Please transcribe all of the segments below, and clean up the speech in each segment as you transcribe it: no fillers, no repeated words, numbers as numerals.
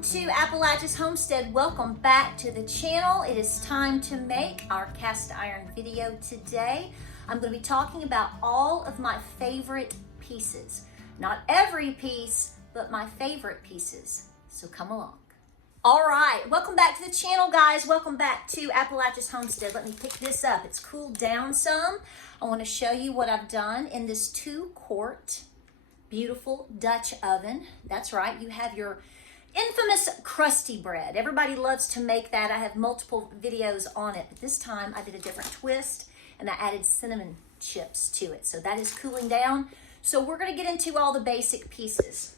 welcome to Appalachia's Homestead. Welcome back to the channel. It is time to make our cast iron video today. I'm going to be talking about all of my favorite pieces. Not every piece, but my favorite pieces. So come along. All right, welcome back to the channel, guys. Welcome back to Appalachia's Homestead. Let me pick this up. It's cooled down some. I want to show you what I've done in this 2-quart beautiful Dutch oven. That's right, you have your infamous crusty bread. Everybody loves to make that. I have multiple videos on it, but this time I did a different twist and I added cinnamon chips to it. So that is cooling down. So we're gonna get into all the basic pieces.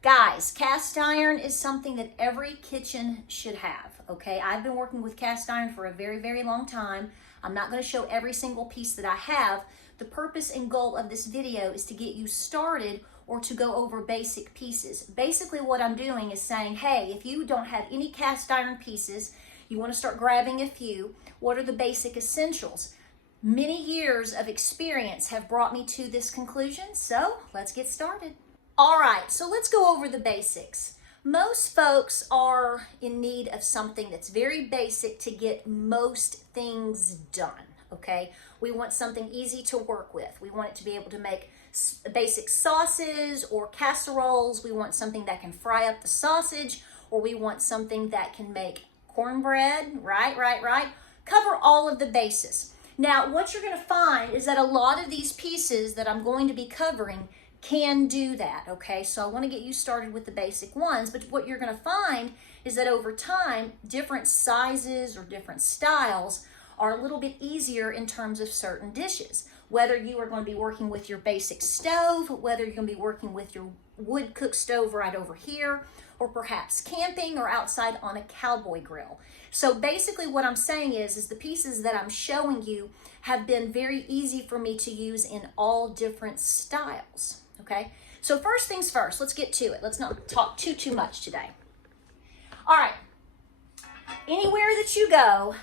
Guys, cast iron is something that every kitchen should have, okay? I've been working with cast iron for a very, very long time. I'm not gonna show every single piece that I have. The purpose and goal of this video is to get you started or to go over basic pieces. Basically what I'm doing is saying, hey, if you don't have any cast iron pieces, you want to start grabbing a few, what are the basic essentials? Many years of experience have brought me to this conclusion, so let's get started. All right, so let's go over the basics. Most folks are in need of something that's very basic to get most things done. Okay, we want something easy to work with. We want it to be able to make basic sauces or casseroles. We want something that can fry up the sausage, or we want something that can make cornbread, right. Cover all of the bases. Now, what you're gonna find is that a lot of these pieces that I'm going to be covering can do that, okay? So I wanna get you started with the basic ones, but what you're gonna find is that over time, different sizes or different styles are a little bit easier in terms of certain dishes. Whether you are going to be working with your basic stove, whether you're going to be working with your wood cook stove right over here, or perhaps camping or outside on a cowboy grill. So basically what I'm saying is the pieces that I'm showing you have been very easy for me to use in all different styles, okay? So first things first, let's get to it. Let's not talk too much today. All right, anywhere that you go,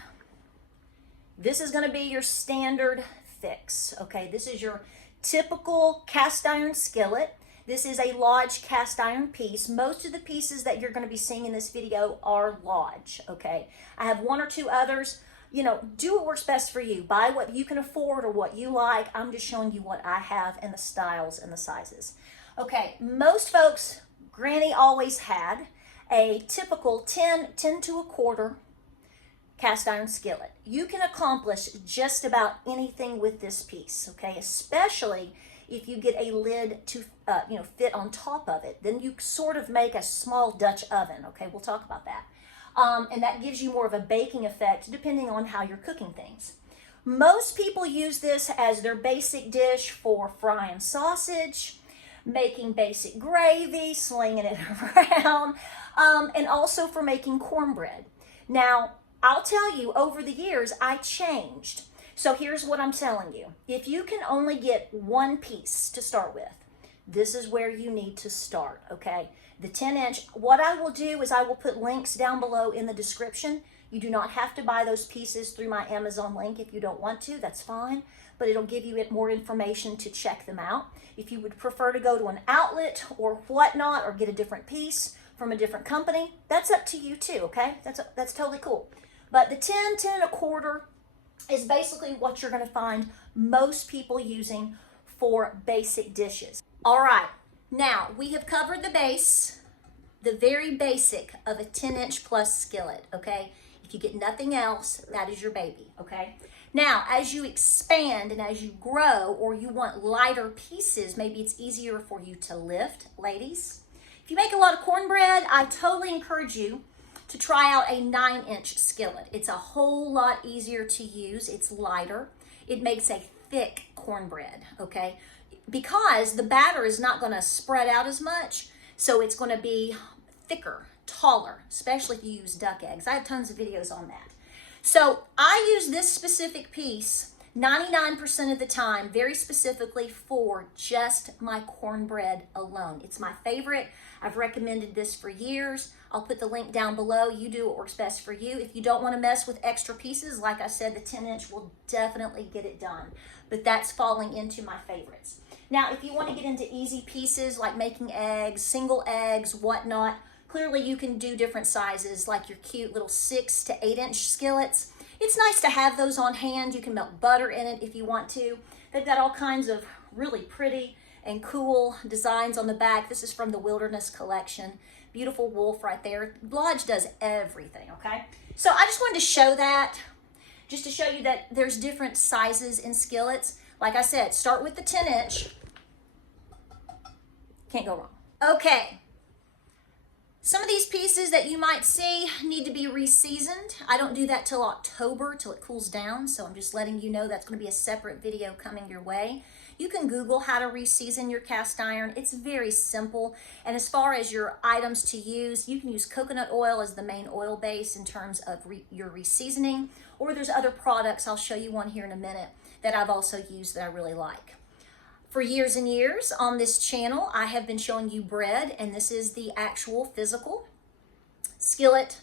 this is going to be your standard fix, okay? This is your typical cast iron skillet. This is a Lodge cast iron piece. Most of the pieces that you're going to be seeing in this video are Lodge, okay? I have one or two others. You know, do what works best for you. Buy what you can afford or what you like. I'm just showing you what I have and the styles and the sizes. Okay, most folks, Granny always had a typical 10 to a quarter cast iron skillet. You can accomplish just about anything with this piece, okay? Especially if you get a lid to fit on top of it. Then you sort of make a small Dutch oven, okay? We'll talk about that. And that gives you more of a baking effect depending on how you're cooking things. Most people use this as their basic dish for frying sausage, making basic gravy, slinging it around, and also for making cornbread. Now, I'll tell you, over the years, I changed. So here's what I'm telling you. If you can only get one piece to start with, this is where you need to start, okay? The 10-inch, what I will do is I will put links down below in the description. You do not have to buy those pieces through my Amazon link if you don't want to, that's fine, but it'll give you more information to check them out. If you would prefer to go to an outlet or whatnot, or get a different piece from a different company, that's up to you too, okay? That's totally cool. But the 10 and a quarter is basically what you're going to find most people using for basic dishes. All right, now we have covered the base, the very basic of a 10-inch plus skillet, okay? If you get nothing else, that is your baby, okay? Now, as you expand and as you grow, or you want lighter pieces, maybe it's easier for you to lift, ladies. If you make a lot of cornbread, I totally encourage you to try out a 9-inch skillet. It's a whole lot easier to use. It's lighter. It makes a thick cornbread, okay? Because the batter is not gonna spread out as much, so it's gonna be thicker, taller, especially if you use duck eggs. I have tons of videos on that. So I use this specific piece 99% of the time, very specifically for just my cornbread alone. It's my favorite. I've recommended this for years. I'll put the link down below. You do what works best for you. If you don't want to mess with extra pieces, like I said, the 10-inch will definitely get it done. But that's falling into my favorites. Now, if you want to get into easy pieces like making eggs, single eggs, whatnot, Clearly you can do different sizes, like your cute little 6 to 8 inch skillets. It's nice to have those on hand. You can melt butter in it if you want to. They've got all kinds of really pretty and cool designs on the back. This is from the Wilderness collection. Beautiful wolf right there. Lodge does everything, okay? So I just wanted to show that, just to show you that there's different sizes in skillets. Like I said, start with the 10 inch. Can't go wrong. Okay. Some of these pieces that you might see need to be re-seasoned. I don't do that till October, till it cools down. So I'm just letting you know that's going to be a separate video coming your way. You can Google how to re-season your cast iron. It's very simple. And as far as your items to use, you can use coconut oil as the main oil base in terms of your re-seasoning. Or there's other products, I'll show you one here in a minute, that I've also used that I really like. For years and years on this channel, I have been showing you bread, and this is the actual physical skillet,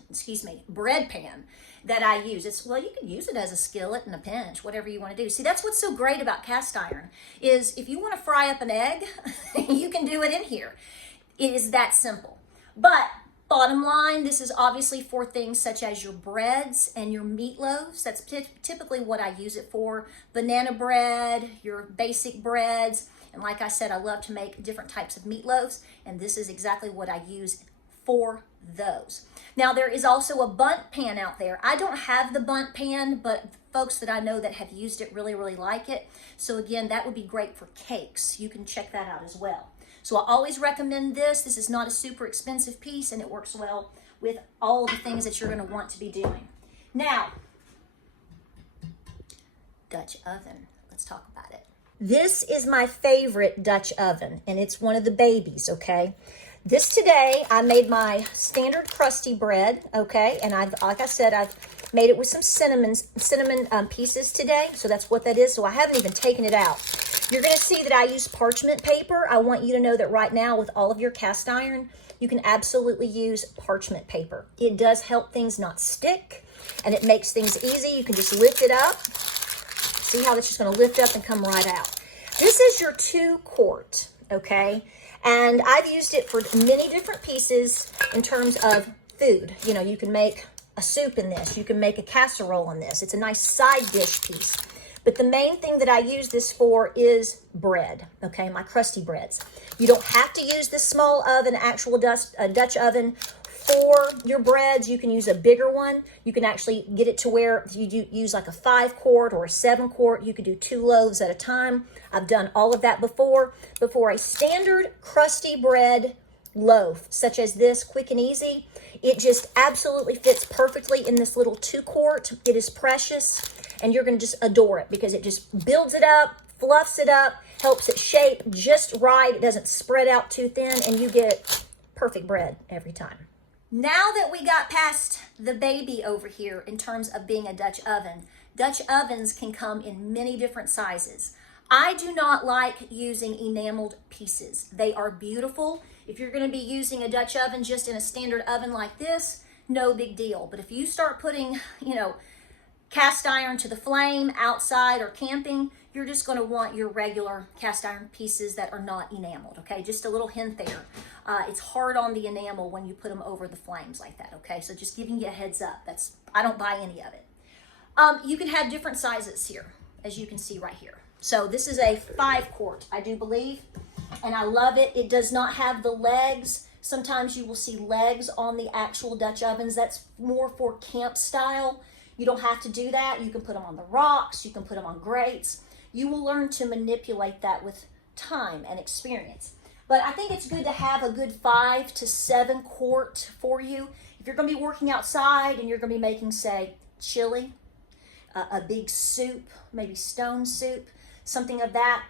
bread pan that I use. Well, you can use it as a skillet and a pinch, whatever you want to do. See, that's what's so great about cast iron, is if you want to fry up an egg, you can do it in here. It is that simple. But bottom line, this is obviously for things such as your breads and your meatloaves. That's typically what I use it for. Banana bread, your basic breads. And like I said, I love to make different types of meatloaves. And this is exactly what I use for those. Now, there is also a bundt pan out there. I don't have the bundt pan, but folks that I know that have used it really, really like it. So again, that would be great for cakes. You can check that out as well. So I always recommend this. This is not a super expensive piece, and it works well with all the things that you're going to want to be doing. Now, Dutch oven. Let's talk about it. This is my favorite Dutch oven, and it's one of the babies, okay? This today, I made my standard crusty bread, okay? And like I said, I've made it with some cinnamon pieces today. So that's what that is. So I haven't even taken it out. You're going to see that I use parchment paper. I want you to know that right now with all of your cast iron, you can absolutely use parchment paper. It does help things not stick, and it makes things easy. You can just lift it up. See how it's just going to lift up and come right out. This is your 2 quart, okay? And I've used it for many different pieces in terms of food. You know, you can make a soup in this. You can make a casserole in this. It's a nice side dish piece. But the main thing that I use this for is bread, okay, my crusty breads. You don't have to use this small oven, actual Dutch oven for your breads. You can use a bigger one. You can actually get it to where you use like a 5 quart or a 7 quart. You could do 2 loaves at a time. I've done all of that before. But for a standard crusty bread loaf, such as this, quick and easy, it just absolutely fits perfectly in this little 2 quart. It is precious. And you're going to just adore it because it just builds it up, fluffs it up, helps it shape just right. It doesn't spread out too thin, and you get perfect bread every time. Now that we got past the baby over here in terms of being a Dutch oven, Dutch ovens can come in many different sizes. I do not like using enameled pieces. They are beautiful. If you're going to be using a Dutch oven just in a standard oven like this, no big deal. But if you start putting, cast iron to the flame outside or camping, you're just going to want your regular cast iron pieces that are not enameled, okay? Just a little hint there. It's hard on the enamel when you put them over the flames like that, okay? So just giving you a heads up. I don't buy any of it. You can have different sizes here, as you can see right here. So this is a 5 quart, I do believe, and I love it. It does not have the legs. Sometimes you will see legs on the actual Dutch ovens. That's more for camp style. You don't have to do that. You can put them on the rocks. You can put them on grates. You will learn to manipulate that with time and experience. But I think it's good to have a good 5 to 7 quart for you. If you're going to be working outside and you're going to be making, say, chili, a big soup, maybe stone soup, something of that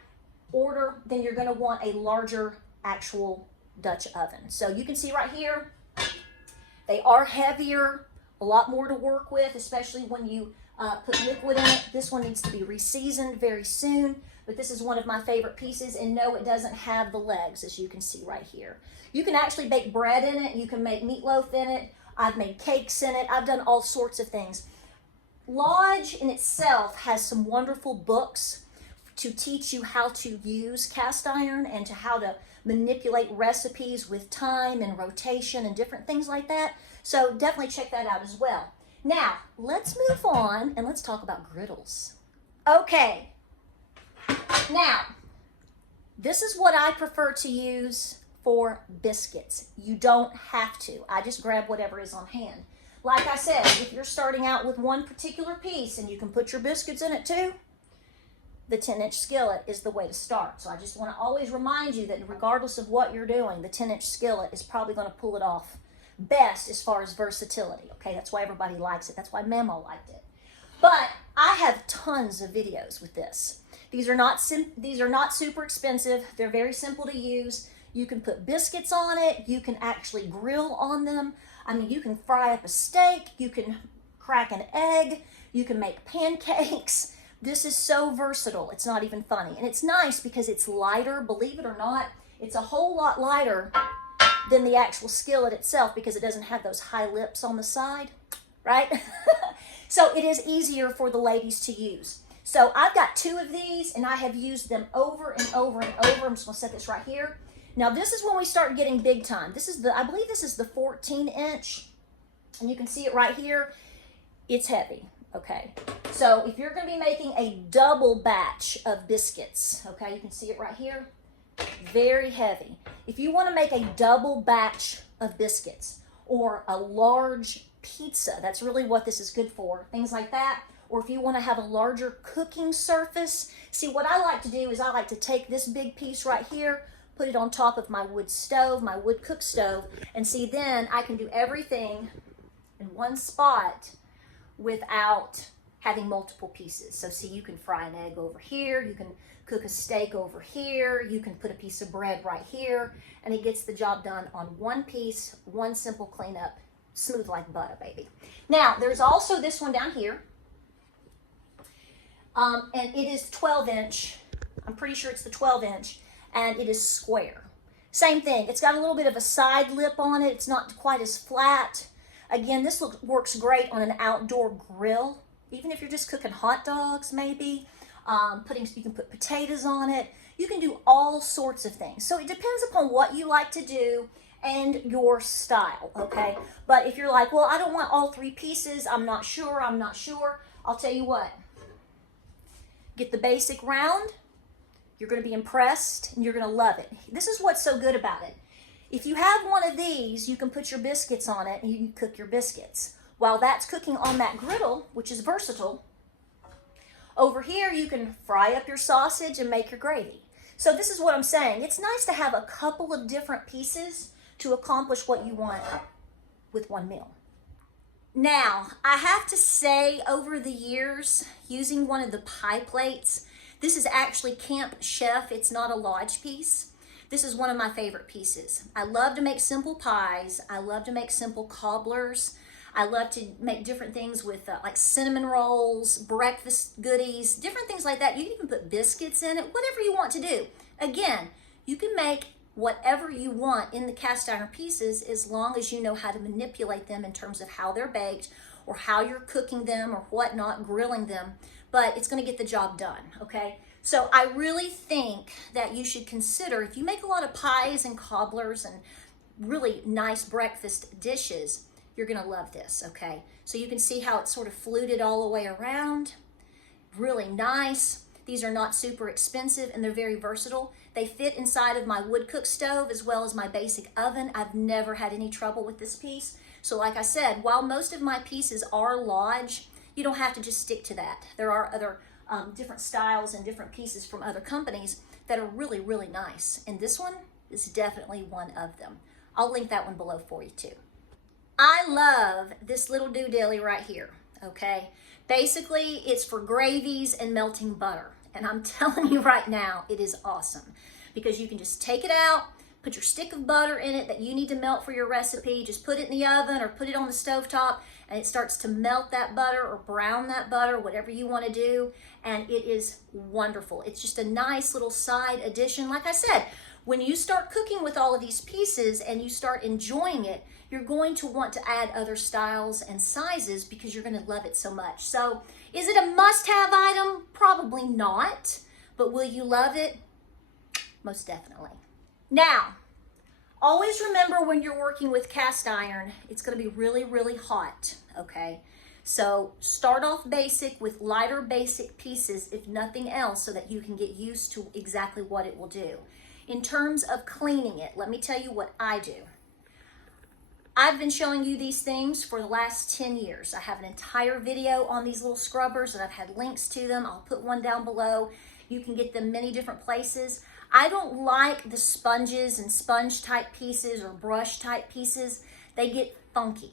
order, then you're going to want a larger actual Dutch oven. So you can see right here, they are heavier. A lot more to work with, especially when you put liquid in it. This one needs to be re-seasoned very soon, but this is one of my favorite pieces, and no, it doesn't have the legs, as you can see right here. You can actually bake bread in it. You can make meatloaf in it. I've made cakes in it. I've done all sorts of things. Lodge in itself has some wonderful books to teach you how to use cast iron and to how to manipulate recipes with time and rotation and different things like that. So definitely check that out as well. Now, let's move on and let's talk about griddles. Okay, now, this is what I prefer to use for biscuits. You don't have to. I just grab whatever is on hand. Like I said, if you're starting out with one particular piece and you can put your biscuits in it too, the 10-inch skillet is the way to start. So I just want to always remind you that regardless of what you're doing, the 10-inch skillet is probably going to pull it off best as far as versatility. Okay, that's why everybody likes it. That's why Mama liked it. But I have tons of videos with this. These are not super expensive. They're very simple to use. You can put biscuits on it. You can actually grill on them. I mean, you can fry up a steak. You can crack an egg. You can make pancakes. This is so versatile. It's not even funny. And it's nice because it's lighter. Believe it or not, it's a whole lot lighter than the actual skillet itself because it doesn't have those high lips on the side, right? So it is easier for the ladies to use. So I've got 2 of these and I have used them over and over and over. I'm just gonna set this right here. Now this is when we start getting big time. This is I believe this is the 14-inch, and you can see it right here. It's heavy, okay? So if you're gonna be making a double batch of biscuits, okay, you can see it right here, very heavy. If you wanna make a double batch of biscuits or a large pizza, that's really what this is good for, things like that. Or if you want to have a larger cooking surface, see what I like to do is I like to take this big piece right here, put it on top of my wood stove, my wood cook stove, and see then I can do everything in one spot without having multiple pieces. So see, you can fry an egg over here, you can cook a steak over here, you can put a piece of bread right here, and it gets the job done on one piece, one simple cleanup, smooth like butter, baby. Now, there's also this one down here. And it is 12-inch. I'm pretty sure it's the 12-inch, and it is square. Same thing. It's got a little bit of a side lip on it. It's not quite as flat. Again, this works great on an outdoor grill. Even if you're just cooking hot dogs, maybe. You can put potatoes on it. You can do all sorts of things. So it depends upon what you like to do and your style, okay? But if you're like, well, I don't want all 3 pieces, I'm not sure, I'll tell you what. Get the basic round. You're going to be impressed and you're going to love it. This is what's so good about it. If you have one of these, you can put your biscuits on it and you can cook your biscuits. While that's cooking on that griddle, which is versatile, over here you can fry up your sausage and make your gravy. So this is what I'm saying. It's nice to have a couple of different pieces to accomplish what you want with one meal. Now, I have to say, over the years, using one of the pie plates, this is actually Camp Chef. It's not a Lodge piece. This is one of my favorite pieces. I love to make simple pies. I love to make simple cobblers. I love to make different things with like cinnamon rolls, breakfast goodies, different things like that. You can even put biscuits in it, whatever you want to do. Again, you can make whatever you want in the cast iron pieces as long as you know how to manipulate them in terms of how they're baked or how you're cooking them or whatnot, grilling them, but it's going to get the job done, okay? So I really think that you should consider, if you make a lot of pies and cobblers and really nice breakfast dishes, you're going to love this, okay? So you can see how it's sort of fluted all the way around. Really nice. These are not super expensive and they're very versatile. They fit inside of my wood cook stove as well as my basic oven. I've never had any trouble with this piece. So like I said, while most of my pieces are Lodge, you don't have to just stick to that. There are other different styles and different pieces from other companies that are really, really nice. And this one is definitely one of them. I'll link that one below for you too. I love this little Deli right here, okay? Basically, it's for gravies and melting butter. And I'm telling you right now, it is awesome because you can just take it out, put your stick of butter in it that you need to melt for your recipe, just put it in the oven or put it on the stovetop and it starts to melt that butter or brown that butter, whatever you want to do. And it is wonderful. It's just a nice little side addition. Like I said, when you start cooking with all of these pieces and you start enjoying it, you're going to want to add other styles and sizes because you're going to love it so much. So is it a must-have item? Probably not, But will you love it? Most definitely. Now, always remember when you're working with cast iron, it's going to be really, really hot, okay? So start off basic with lighter basic pieces, if nothing else, so that you can get used to exactly what it will do. In terms of cleaning it, let me tell you what I do. I've been showing you these things for the last 10 years. I have an entire video on these little scrubbers and I've had links to them. I'll put one down below. You can get them many different places. I don't like the sponges and sponge type pieces or brush type pieces. They get funky.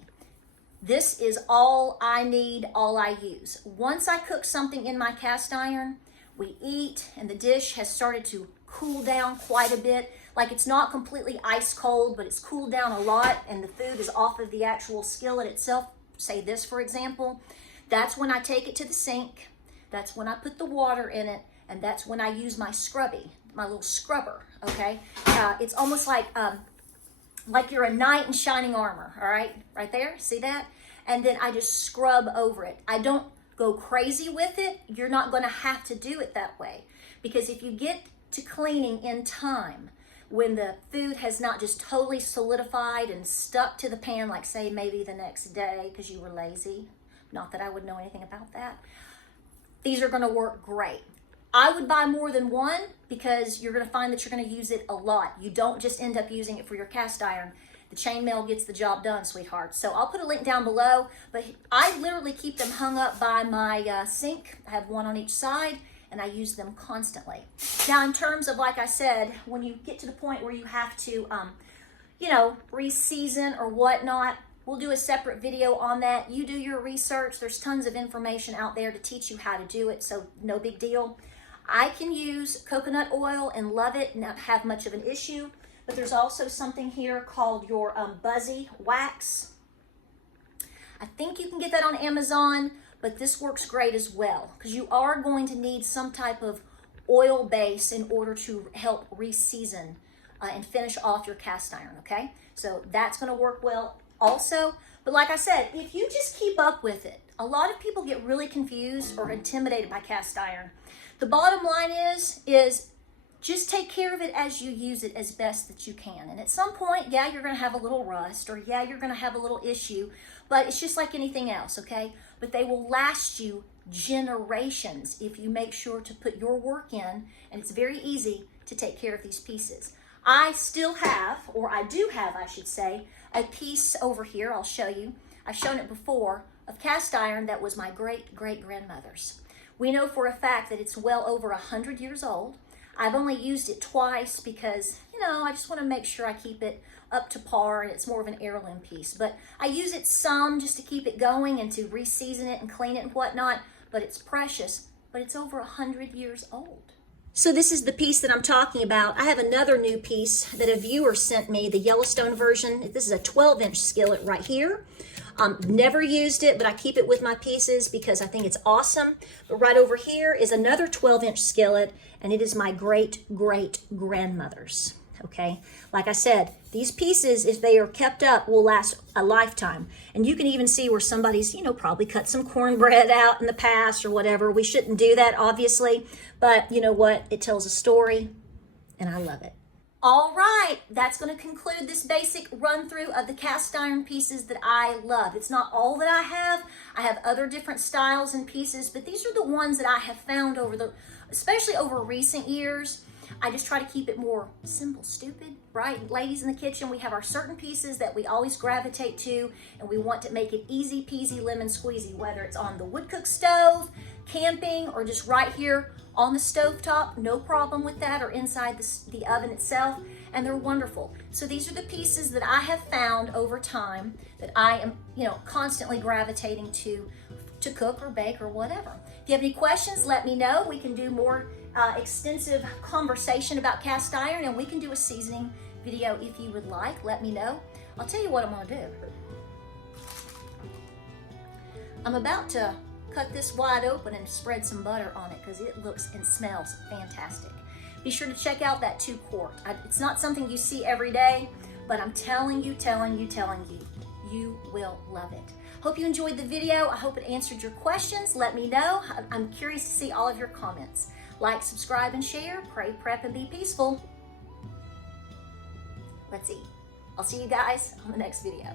This is all I need, all I use. Once I cook something in my cast iron, we eat and the dish has started to cool down quite a bit. Like it's not completely ice cold, but it's cooled down a lot and the food is off of the actual skillet itself. Say this, for example. That's when I take it to the sink. That's when I put the water in it. And that's when I use my scrubby, my little scrubber, okay? It's almost like you're a knight in shining armor, all right? Right there, see that? And then I just scrub over it. I don't go crazy with it. You're not gonna have to do it that way. Because if you get to cleaning in time, when the food has not just totally solidified and stuck to the pan, like say maybe the next day because you were lazy, not that I would know anything about that, these are gonna work great. I would buy more than one because you're going to find that you're going to use it a lot. You don't just end up using it for your cast iron. The chainmail gets the job done, sweetheart. So I'll put a link down below, but I literally keep them hung up by my sink. I have one on each side and I use them constantly. Now in terms of, like I said, when you get to the point where you have to, re-season or whatnot, we'll do a separate video on that. You do your research. There's tons of information out there to teach you how to do it, so no big deal. I can use coconut oil and love it, not have much of an issue, but there's also something here called your Buzzy Wax. I think you can get that on Amazon, but this works great as well because you are going to need some type of oil base in order to help re-season and finish off your cast iron, okay? So that's going to work well also. But like I said, if you just keep up with it, a lot of people get really confused or intimidated by cast iron. The bottom line is just take care of it as you use it as best that you can. And at some point, yeah, you're going to have a little rust or yeah, you're going to have a little issue, but it's just like anything else, okay? But they will last you generations if you make sure to put your work in, and it's very easy to take care of these pieces. I still have, or I do have, I should say, a piece over here, I'll show you. I've shown it before, of cast iron that was my great-great-grandmother's. We know for a fact that it's well over 100 years old. I've only used it twice because, I just want to make sure I keep it up to par and it's more of an heirloom piece. But I use it some just to keep it going and to re-season it and clean it and whatnot. But it's precious, but it's over 100 years old. So this is the piece that I'm talking about. I have another new piece that a viewer sent me, the Yellowstone version. This is a 12-inch skillet right here. Never used it, but I keep it with my pieces because I think it's awesome. But right over here is another 12-inch skillet, and it is my great-great-grandmother's, okay? Like I said, these pieces, if they are kept up, will last a lifetime. And you can even see where somebody's, probably cut some cornbread out in the past or whatever. We shouldn't do that, obviously, but you know what? It tells a story, and I love it. All right, that's going to conclude this basic run through of the cast iron pieces that I love. It's not all that I have. I have other different styles and pieces, but these are the ones that I have found especially over recent years. I just try to keep it more simple, stupid, right? Ladies in the kitchen, we have our certain pieces that we always gravitate to, and we want to make it easy peasy lemon squeezy, whether it's on the wood cook stove, camping, or just right here on the stovetop, no problem with that, or inside the oven itself, and they're wonderful. So these are the pieces that I have found over time that I am, constantly gravitating to cook or bake or whatever. If you have any questions, let me know. We can do more extensive conversation about cast iron, and we can do a seasoning video if you would like. Let me know. I'll tell you what I'm gonna do. I'm about to cut this wide open and spread some butter on it because it looks and smells fantastic. Be sure to check out that 2-quart. It's not something you see every day, but I'm telling you, you will love it. Hope you enjoyed the video. I hope it answered your questions. Let me know. I'm curious to see all of your comments. Like, subscribe, and share. Pray, prep, and be peaceful. Let's eat. I'll see you guys on the next video.